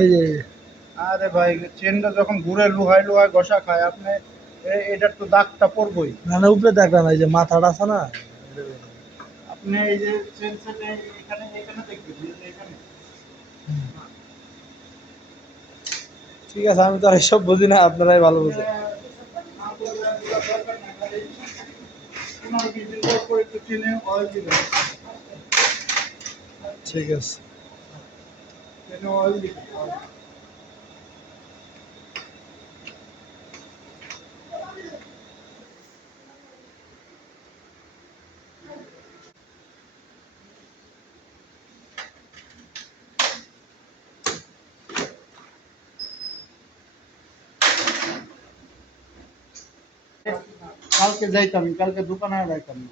এই যে আরে ভাই চেনটা যখন ঘুরে লোহায় লোহায় ঘষা খায় আপনি এটার তো দাগটা পড়বই। মানে উপরে দেখলাম এই যে মাথাটা আছে না, আপনি এই যে চেন সেটে এখানে এখানে দেখবেন এই যে এখানে। ঠিক আছে, আমি তো আর এসব বুঝি না, আপনারাই ভালো বুঝেন। না বললে আর দরকার নাই, খালি 15-20 দিন পর পর একটু চেনে অয়েল দিবেন। ঠিক আছে। চেনে অয়েল দিবেন। কালকে যাইতাম, কালকে দোকানে যাইতাম না।